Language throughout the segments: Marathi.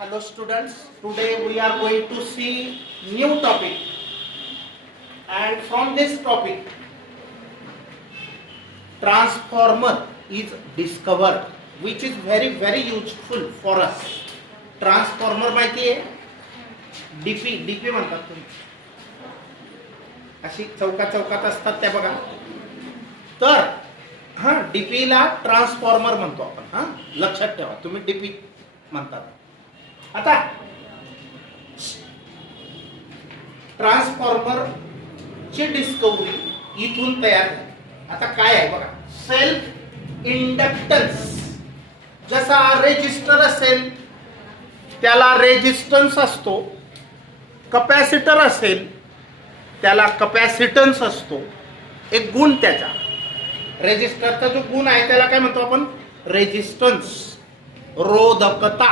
Hello students, today we are going to see new topic, and from this topic transformer is discovered, which is very useful for us. Transformer माहिती आहे? डीपी म्हणतात तुम्ही, अशी चौकात असतात त्या बघा. तर हा डीपीला ट्रान्सफॉर्मर म्हणतो आपण. हा लक्षात ठेवा, तुम्ही डीपी म्हणतात. आता ट्रान्सफॉर्मर ची डिस्कवरी इथून तयार झाली. आता काय आहे बघा, सेल्फ इंडक्टन्स. जसा रेजिस्टर असेल त्याला रेजिस्टन्स असतो, कपॅसिटर असेल त्याला कपॅसिटन्स असतो. एक गुण त्याचा, रेजिस्टरचा जो गुण आहे त्याला काय म्हणतो आपण? रेजिस्टन्स, रोधकता.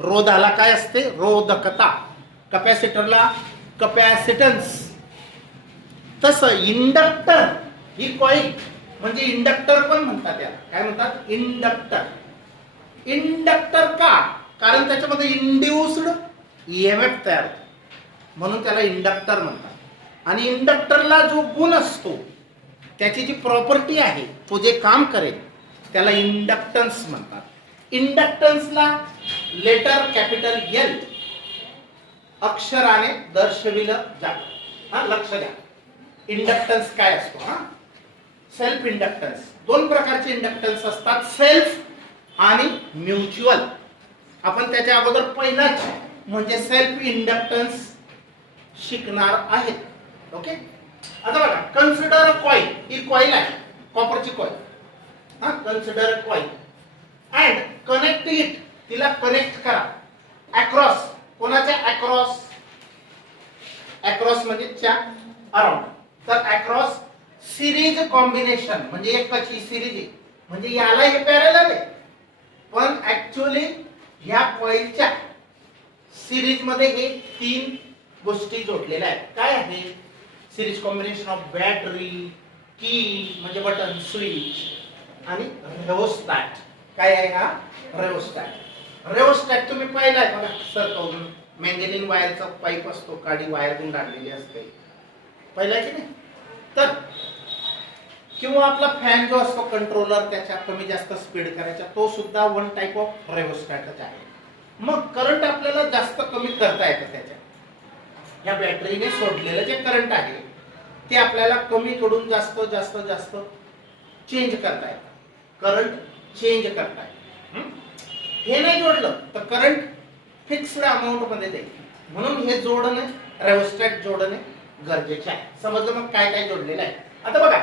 रोधाला काय असते? रोधकता. कपॅसिटरला कपॅसिटन्स. तसं इंडक्टर ही कॉईल म्हणजे इंडक्टर पण म्हणतात याला. काय म्हणतात? इंडक्टर. इंडक्टर का? कारण त्याच्यामध्ये इंड्यूस्ड ईएमएफ तयार होतो, म्हणून त्याला इंडक्टर म्हणतात. आणि इंडक्टरला जो गुण असतो, त्याची जी प्रॉपर्टी आहे, तो जे काम करेल त्याला इंडक्टन्स म्हणतात. इंडक्टन्सला लेटर कॅपिटल एल अक्षराने दर्शविलं जातं. हा लक्ष द्या, इंडक्टन्स काय असतो. हा सेल्फ इंडक्टन्स. दोन प्रकारचे इंडक्टन्स असतात, सेल्फ आणि म्युच्युअल. आपण त्याच्या अगोदर पहिलाच म्हणजे सेल्फ इंडक्टन्स शिकणार आहेत. ओके. आता बघा, कन्सिडर कॉईल. ही कॉईल आहे, कॉपरची कॉईल. हा consider coil and connect it. तिला कनेक्ट करा अक्रॉस. कोणाच्या अक्रॉस? अक्रॉस म्हणजे च्या अराउंड. तर अक्रॉस सिरीज कॉम्बिनेशन म्हणजे एक कशी सिरीज आहे, म्हणजे याला हे पॅरलल आहे, पण ऍक्च्युअली ह्या कॉईलच्या सिरीज मध्ये हे तीन गोष्टी जोडलेल्या आहेत. काय आहे? सिरीज कॉम्बिनेशन ऑफ बॅटरी, की म्हणजे बटन, स्विच आणि रेओस्टॅट. काय आहे हा? रेओस्टॅट. रेओस्टॅट तुम्ही पाहिलाय बघा, सरकवून मॅंगेनिन वायरचा पाईप असतो, काडी वायर गुंडाळलेली असते, पाहिलाय की नाही? तर किंवा आपला फॅन जो असतो कंट्रोलर, त्याच्या कमी जास्त स्पीड करायचा, तो सुद्धा वन टाइप ऑफ रेओस्टॅटच आहे. मग करंट आपल्याला जास्त कमी करता येतं त्याच्या. या बॅटरीने सोडलेलं जे करंट आहे ते आपल्याला कमी कडून जास्त जास्त जास्त चेंज करता येतं. करंट चेंज करता येतं. हे नाही जोडलं तर करंट फिक्स्ड अमाऊंट मध्ये जाईल. म्हणून हे जोडणे, रेओस्टॅट जोडणे गरजेचे आहे. समजलं मग काय काय जोडलेलं आहे? आता बघा,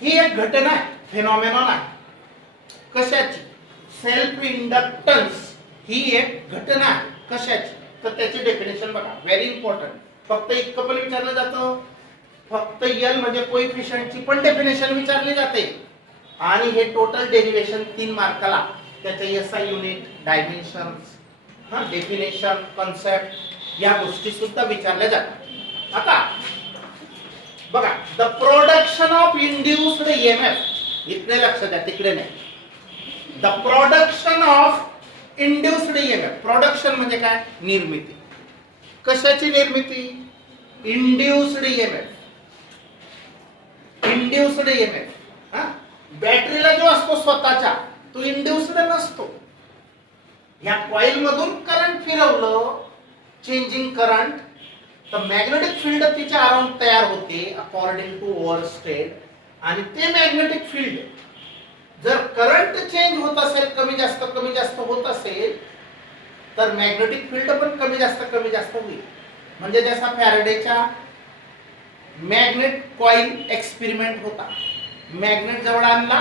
ही एक घटना आहे, फेनॉमेनॉन आहे. कशाची? सेल्फ इंडक्टन्स ही एक घटना आहे. कशाची? तर त्याची डेफिनेशन बघा, व्हेरी इम्पॉर्टंट. फक्त इतकं पण विचारलं जातं, फक्त एल म्हणजे कोएफिशियंटची पण डेफिनेशन विचारली जाते. आणि हे टोटल डेरिवेशन 3 मार्काला, त्याचे SI unit, dimensions, definition, concept या गोष्टी सुद्धा विचारल्या जातात. आता बघा, the production of induced EMF. इकडे लक्ष द्या, तिकडे नाही. The production of induced EMF. Production म्हणजे काय? निर्मिती. कशाची निर्मिती? Induced EMF. Induced EMF. बॅटरीला जो असतो स्वतःचा, तो इंड्यूस्ड नसतो. ह्या कॉईल मधून करंट फिरवलं, चेंजिंग करंट, तर मॅग्नेटिक फील्ड तिच्या अराउंड तयार होते अकॉर्डिंग टू ओव्हरस्टेट. आणि ते मॅग्नेटिक फील्ड जर करंट चेंज होत असेल, कमी जास्त होत असेल, तर मॅग्नेटिक फील्ड पण कमी जास्त होईल. म्हणजे जसा फॅरेडेच्या मॅग्नेट कॉईल एक्सपेरिमेंट होता. मॅग्नेट जवळ आणला,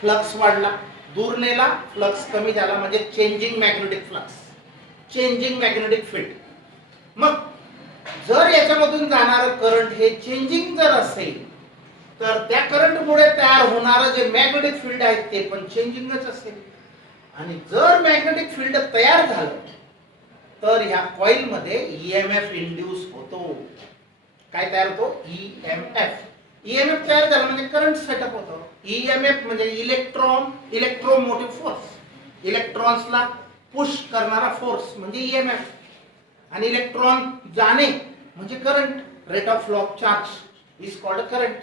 फ्लक्स वाढला, दूर नेला, फ्लक्स कमी झाला, म्हणजे changing magnetic flux, changing magnetic field. मग जर याच्यामधून जाणारं करंट हे चेंजिंग जर असेल, तर त्या करंटमुळे तयार होणारं जे मॅग्नेटिक फील्ड आहे ते पण चेंजिंगच असेल. आणि जर मॅग्नेटिक फील्ड तयार झालं तर ह्या कॉईल मध्ये ईएमएफ इंड्यूस होतो. काय तयार होतो? ईएमएफ. ईएमएफ तयार झाला म्हणजे करंट सेटअप होतो. ईएमएफ म्हणजे इलेक्ट्रोमोटिव्ह फोर्स. इलेक्ट्रॉन्सला पुश करणारा फोर्स म्हणजे ईएमएफ आणि इलेक्ट्रॉन जाणे म्हणजे current. Rate of flow of charge is called current.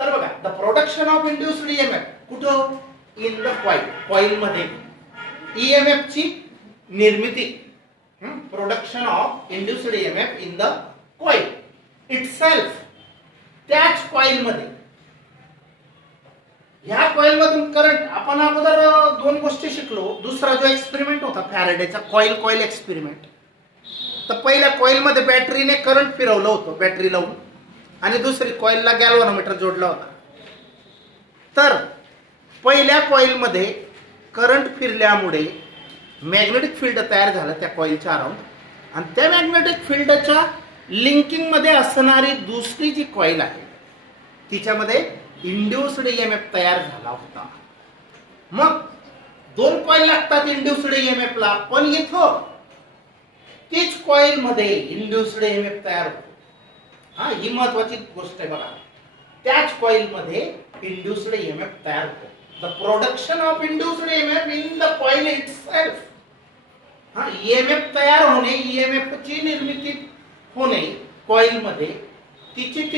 तर बघा the production of induced EMF कुठं इन द कॉइल मध्ये ईएमएफ ची निर्मिती production of induced EMF in the coil itself. त्याच कॉइल मध्ये ह्या कॉइल मधून करंट आपण अगोदर दोन गोष्टी शिकलो. दुसरा जो एक्सपेरिमेंट होता फॅरेडेचा कॉइल कॉइल एक्सपेरिमेंट. तर पहिल्या कॉइल मध्ये बॅटरीने करंट फिरवलं होतं बॅटरी लावून आणि दुसरी कॉइलला गॅल्व्हनोमीटर जोडला होता. तर पहिल्या कॉइल मध्ये करंट फिरल्यामुळे मॅग्नेटिक फील्ड तयार झालं त्या कॉइलच्या अराउंड आणि त्या मॅग्नेटिक फील्डच्या लिंकिंग मध्ये असणारी दुसरी जी कॉइल आहे तिच्यामध्ये इंड्युस्ड ईएमएफ तयार झाला होता. मग दोन कॉइल लागतात इंड्युस्ड ईएमएफ ला पण इथं तीच कॉइल मध्ये इंड्युस्ड ईएमएफ तयार होतो. हा ही महत्वाची गोष्ट आहे बघा. त्याच कॉइल मध्ये इंड्युस्ड ईएमएफ तयार होतो. The production of induced EMF in the coil itself. हा ईएमएफ तयार होणे ईएमएफ ची निर्मिती होणे कॉइल मध्ये तिचीच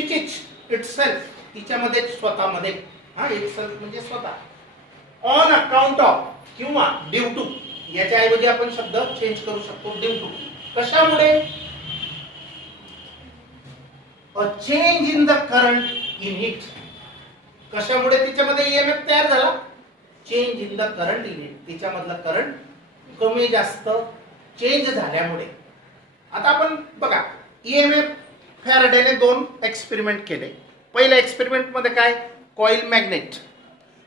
इटसेल्फ तिच्यामध्ये स्वतःमध्ये. हा इटसेल्फ म्हणजे स्वतः. ऑन अकाउंट ऑफ किंवा ड्यू टू याच्या ऐवजी आपण शब्द चेंज करू शकतो ड्यू टू. कशामुळे a change in the current in it. कशामुळे तिच्यामध्ये ईएमएफ तयार झाला change in the current in it. तिच्यामधलं करंट कमी जास्त चेंज झाल्यामुळे. आता आपण बघा ईएमएफ फॅरेडेने दोन एक्सपेरिमेंट केले. पहिल्या एक्सपेरिमेंट मध्ये काय कॉइल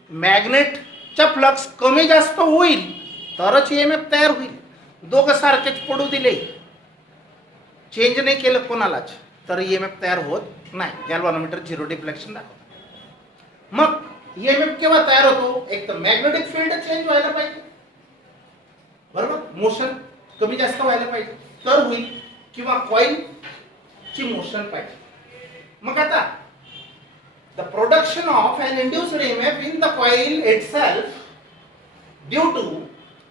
मॅग्नेटचा फ्लक्स कमी जास्त होईल तरच ईएमएफ तयार होईल. दोघं सारखेच पडू दिले चेंज नाही केलं कोणालाच तर ईएमएफ तयार होत नाही. गॅल्व्हनोमीटर झिरो डिफ्लेक्शन दाखवतो. मग ईएमएफ केव्हा तयार होतो एक तर मॅग्नेटिक फील्ड चेंज व्हायला पाहिजे बरोबर मोशन कमी जास्त व्हायला पाहिजे तर होईल किंवा कॉइल ची मोशन पाहिजे. मग आता the production of an induced EMF in the coil itself due to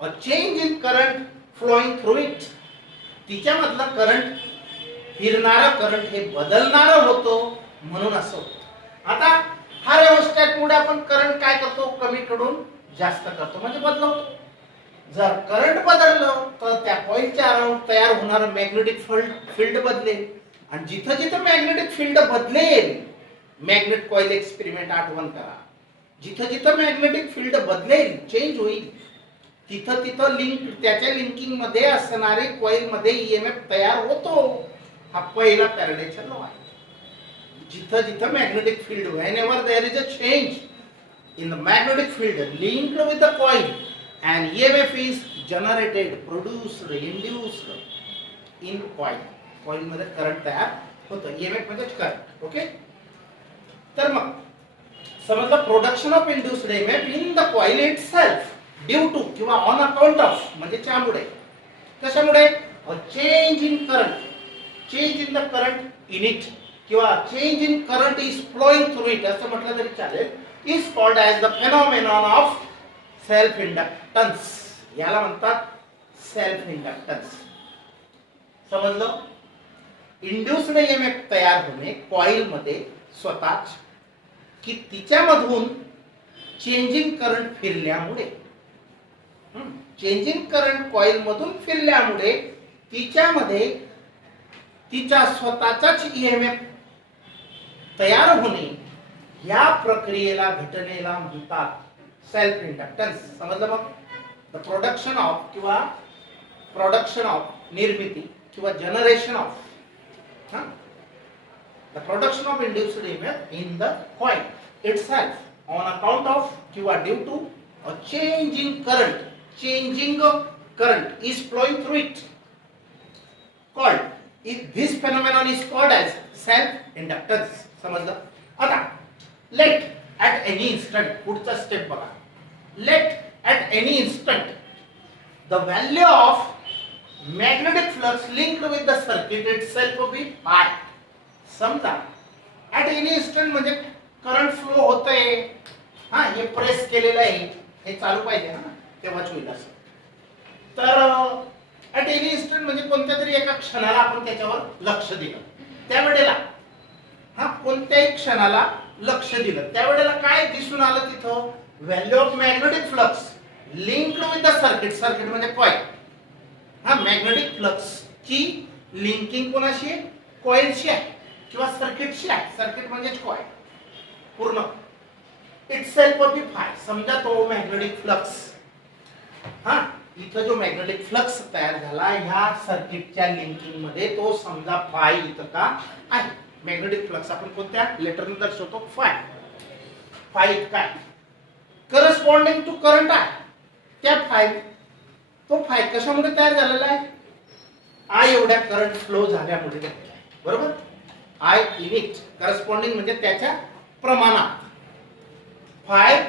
a change in current flowing through it. तिच्यामधलं करंट फिरणारा करंट हे बदलणारं होतं म्हणून असं होतं. आता हा रेओस्टॅट मुळे आपण करंट काय करतो कमी कडून जास्त करतो म्हणजे बदलवतो. जर करंट बदललं तर त्या कॉइलच्या अराउंड तयार होणारं मॅग्नेटिक फील्ड बदलेल आणि जिथं जिथं मॅग्नेटिक फील्ड बदलेल मॅग्नेट कॉइल एक्सपेरिमेंट आठवण करा. जिथं जिथं मॅग्नेटिक फील्ड बदलेल चेंज होईल तिथं तिथं लिंक त्याच्या लिंकिंग मध्ये असणारे कॉइल मध्ये ईएमएफ तयार होतो. हा पहिला फॅरेडेचा लॉ आहे. जिथं जिथं magnetic field whenever there is a change in the magnetic field linked with the coil and EMF is generated produced induced in coil. Coil मध्ये करंट तयार होतं. EMF म्हणजे करंट. ओके तर मग समजलं production of induced EMF in the coil itself due to किंवा ऑन अकाउंट ऑफ म्हणजे त्यामुळे. कशामुळे change in the current in it किंवा change in current is flowing through it असं म्हटलं तरी चालेल. Is called as the phenomenon of self inductance. याला म्हणतात सेल्फ इंडक्टन्स. समजलं. इंड्युस्ड ईएमएफ तयार होणे कॉइल मध्ये स्वतःच की तिच्यामधून चेंजिंग करंट फिरल्यामुळे चेंजिंग करंट कॉइल मधून फिरल्यामुळे तिच्यामध्ये तिच्या स्वतःचाच ईएमएफ तयार होणे या प्रक्रियेला घटनेला म्हणतात सेल्फ इंडक्टन्स. समजलं. मग द प्रोडक्शन ऑफ निर्मिती किंवा generation of the production of induced EMF in the coil itself on account of किंवा due to a changing current is flowing through it called this phenomenon is called as self inductance. समजलं. आता लेट at any instant पुढचा स्टेप बघा. let at any instant the value of magnetic flux linked with the circuit itself be high. समजा at any instant म्हणजे करंट फ्लो होतंय. हा हे प्रेस केलेलं आहे हे चालू पाहिजे ना तेव्हाच होईल असं. तर ॲट एनी इन्स्टंट म्हणजे कोणत्या तरी एका क्षणाला आपण त्याच्यावर लक्ष दिलं, त्यावेळेला कोणत्याही क्षणाला लक्ष दिलं त्यावेळेला काय दिसून आलं तिथं, value of magnetic flux linked with the circuit. Circuit म्हणजे कॉईल. मॅग्नेटिक फ्लक्स ची लिंकिंग कोणाशी आहे, कॉइलशी आहे किंवा सर्किटशी आहे. सर्किट म्हणजेच कॉईल पूर्ण. इटसेल्फ बी फाय. समजा तो मॅग्नेटिक फ्लक्स इथं जो मॅग्नेटिक फ्लक्स तयार झाला ह्या सर्किटच्या लिंकिंग मध्ये तो समजा फाय इथं का आहे. मॅग्नेटिक फ्लक्स आपण कोणत्या लेटरने दर्शवतो, फाय. फाय इतका आहे. करस्पॉन्डिंग टू करंट आहे त्या फाय. तो फाय कशामुळे तयार झालेला आहे, आय एवढ्या करंट फ्लो झाल्यामुळे झालेला आहे. बरोबर. आय इन इट करस्पॉन्डिंग म्हणजे त्याच्या प्रमाणात. फाय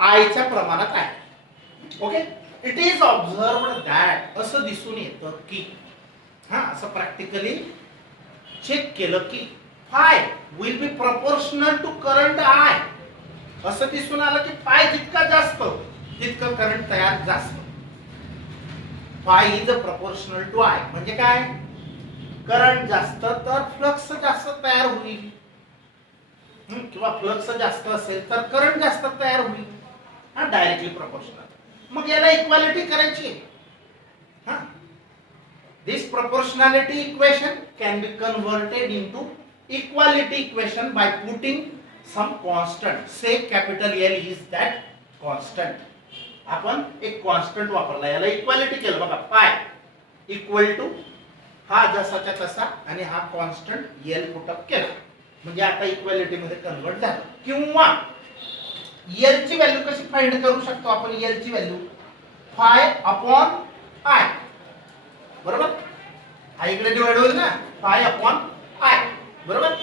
आयच्या प्रमाणात आहे. Okay. It is observed that असं दिसून येतं की असं प्रॅक्टिकली चेक केलं की phi will be proportional to current I. असं दिसून आलं की फाय जितका जास्त तितकं करंट तयार जास्त. Phi is proportional to I म्हणजे काय, करंट जास्त तर फ्लक्स जास्त तयार होईल किंवा फ्लक्स जास्त असेल तर करंट जास्त तयार होईल. Directly proportional. मग याला इक्वालिटी करायची. This proportionality equation can be converted into equality equation by putting some constant. Say capital L is that constant. आपण एक कॉन्स्टंट वापरला, याला इक्वालिटी केलं बघा. पाय इक्वल टू हा जसाच्या तसा आणि हा कॉन्स्टंट एल पुटअप केला म्हणजे आता इक्वालिटी मध्ये कन्वर्ट झालं. किंवा एल ची व्हॅल्यू कशी फाइंड करू शकतो आपण, एल ची व्हॅल्यू फाय अपॉन आय. बरोबर. आय इकडे डिवाइड होईल ना, फाय अपॉन आय. बरोबर.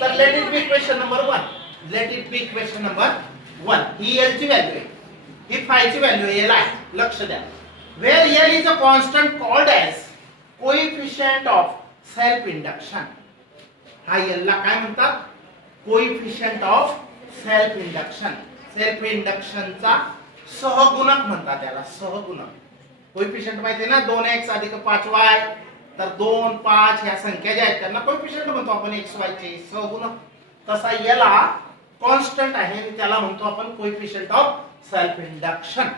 तर let it be equation number 1. Let it be equation number 1. ही एल ची व्हॅल्यू आहे, ही फाय ची व्हॅल्यू आहे, एल आहे. लक्ष द्या. Where L is a constant called as coefficient of self induction. हा एल ला काय म्हणतात, coefficient of self induction. Self इंडक्शनचा सहगुणक म्हणतात त्याला, सहगुणक. कोएफिशिएंट माहिती आहे ना, 2x अधिक 5y. तर 2, 5 ह्या संख्या ज्या आहेत त्यांना कोएफिशिएंट म्हणतो आपण, x y चे सहगुणक. तसा याला कॉन्स्टंट आहे आणि त्याला म्हणतो आपण coefficient of self induction.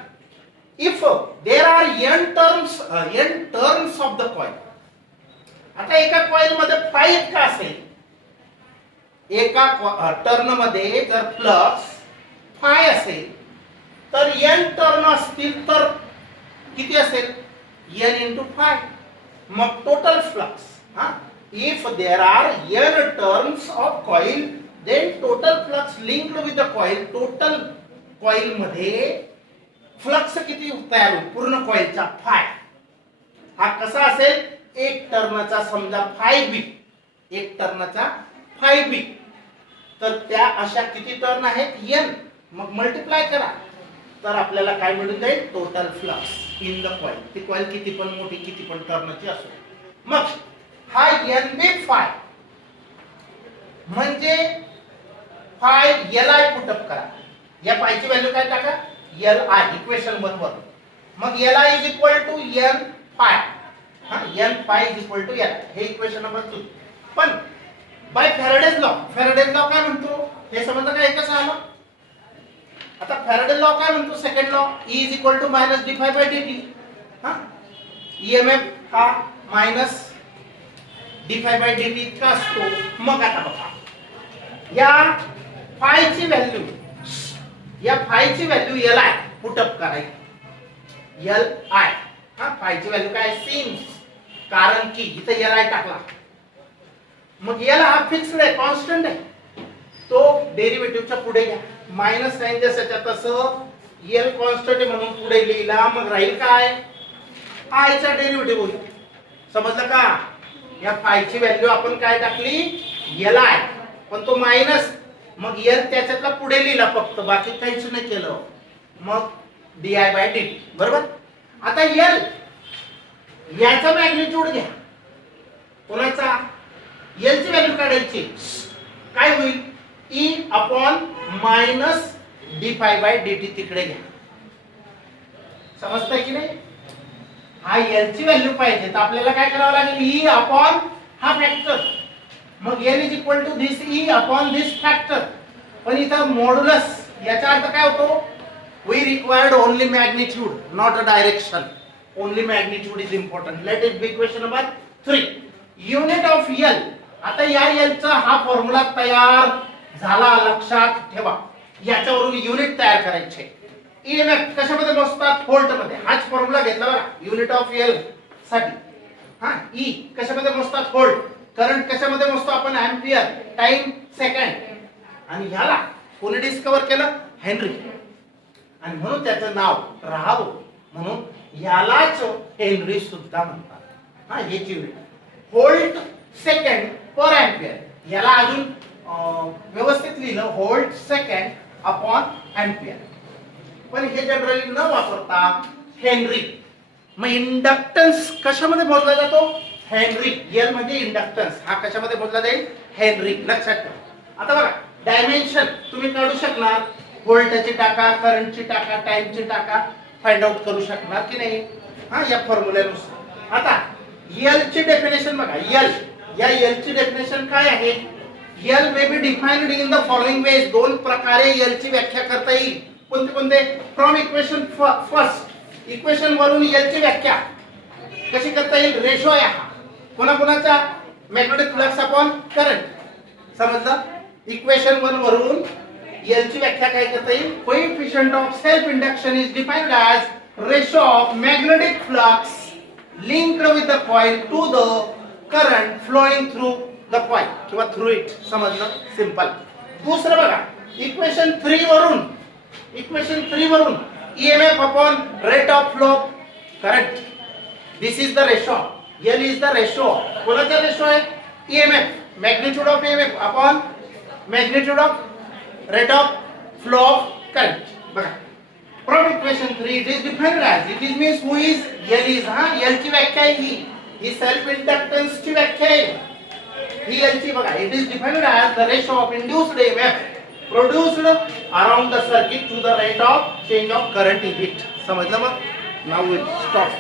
If there are n turns of the coil. आता एका कॉइल मध्ये फाय इतका असेल, एका टर्न मध्ये जर फ्लक्स फाय असेल तर n टर्न असतील तर किती असेल, n इंटू फाय. मग total flux. If there are n turns of coil then total flux linked with the coil. Total coil मध्ये फ्लक्स किती तयार होईल, पूर्ण कॉइलचा फाय. हा कसा असेल, एक टर्नचा समजा फाय बी, एक टर्नचा फाय बी. तर त्या अशा किती टर्न आहेत, n. मग मल्टिप्लाय करा तर आपल्याला काय मिळून जाईल, total flux in the coil. ती कॉइल किती पण मोठी किती पण टर्नची असो. मग हा n बी फाय म्हणजे फाय एल आय पुटअप करा. या फायची व्हॅल्यू काय टाका, एल आय इक्वेशन 1 वर. मग L I is equal to N phi. N phi is equal to L. हे इक्वेशन नंबर 2. पण by Faraday's law, Faraday's law काय म्हणतो हे समजलं का, एकच आलं. आता फॅराडे लॉ काय म्हणतो, second law, E is equal to minus D phi by D t. EMF हा minus D phi by D t इतका असतो. मग आता बघा या फायची व्हॅल्यू, या फायची व्हॅल्यू एल आय पुटअप करायची. एल आय फायची व्हॅल्यू काय, सिन्स, कारण की इथे एल आय टाकला. मग एल हा फिक्स्ड आहे, कॉन्स्टंट आहे. तो डेरिव्हेटिव्हच्या पुढे घ्या, मायनस साइन जसंच्या तसं एल कॉन्स्टंट आहे म्हणून पुढे लिहिला. मग राहील काय, आय चा डेरिव्हेटिव्ह होईल. समजलं का. या फायची व्हॅल्यू आपण काय टाकली, एल आय, पण तो मायनस. मग एल त्याच्यातला पुढे लिहिला फक्त, बाकी काहीच नाही केलं. मग D I by D T. बरोबर. आता एल याचा मॅग्निट्यूड घ्या, कोणाचा, एल ची व्हॅल्यू काढायची. काय होईल, E upon minus D phi by D T तिकडे घ्या. समजतंय की नाही? हा एल ची व्हॅल्यू पाहिजे तर आपल्याला काय करावं लागेल, ई अपॉन हा फॅक्टर. मग L is equal to this E upon this factor. पण इथं मॉड्युलस याचा अर्थ काय होतो, we required only magnitude not a direction. Only magnitude is important. Let it be question number 3. Unit of L. आता या एल चा हा फॉर्म्युला तयार झाला, लक्षात ठेवा. याच्यावरून युनिट तयार करायचे. ईएमएफ कशामध्ये मोजतात, व्होल्ट मध्ये. हाच फॉर्म्युला घेतला बघा युनिट ऑफ एल साठी. हा ई कशामध्ये मोजतात, व्होल्ट. करंट कशामध्ये मोजतो आपण, एंपियर. Time second. आणि ह्याला कोणी डिस्कवर केलं, हेनरी. आणि म्हणून त्याचं नाव राहावं म्हणून यालाच हेनरी सुद्धा म्हणतात. हा हेच युनिट. व्होल्ट सेकंड पर एंपियर. याला अजून व्यवस्थित लिहिलं, व्होल्ट सेकंड अपॉन एंपियर. पण हे जनरली न वापरता हेनरी. मग इंडक्टन्स कशामध्ये मोजला जातो, हेनरी. एल म्हणजे इंडक्टन्स. हा कशामध्ये मोजला जाईल, हेनरी. लक्षात ठेवा. आता बघा डायमेन्शन तुम्ही काढू शकणार, व्होल्टची टाका, करंटची टाका, टाइमची टाका फाइंड आउट करू शकणार की नाही, हा या फॉर्म्युल्यानुसार. आता एल ची डेफिनेशन बघा. एल, या एल ची डेफिनेशन काय आहे, L may be defined in the following veg. दोन प्रकारे एल ची व्याख्या करता येईल. कोणते कोणते, फ्रॉम इक्वेशन फर्स्ट. इक्वेशन वरून एल ची व्याख्या कशी करता येईल, रेशो आहे हा कोणाकोणाचा, मॅग्नेटिक फ्लक्स अपॉन करंट. समजलं. इक्वेशन 1 वरून एल ची व्याख्या काय करता येईल, coefficient of self induction is defined as ratio of magnetic flux linked with the coil to the current flowing through the coil किंवा through it. समजलं, सिंपल. दुसरं बघा इक्वेशन 3 वरून, इक्वेशन 3 वरून EMF upon rate of flow current. This is the ratio. L is the ratio. कोणाचा रेशो आहे, EMF, magnitude of EMF upon magnitude of rate of flow of current. बघा from equation 3 it is defined as, it is means who is L is. हा L ची व्याख्या आहे ही सेल्फ इंडक्टन्स ची व्याख्या आहे ही L ची. बघा it is defined as the ratio of induced EMF produced around the circuit to the rate of change of current in it. समजलं. मग now we'll stop.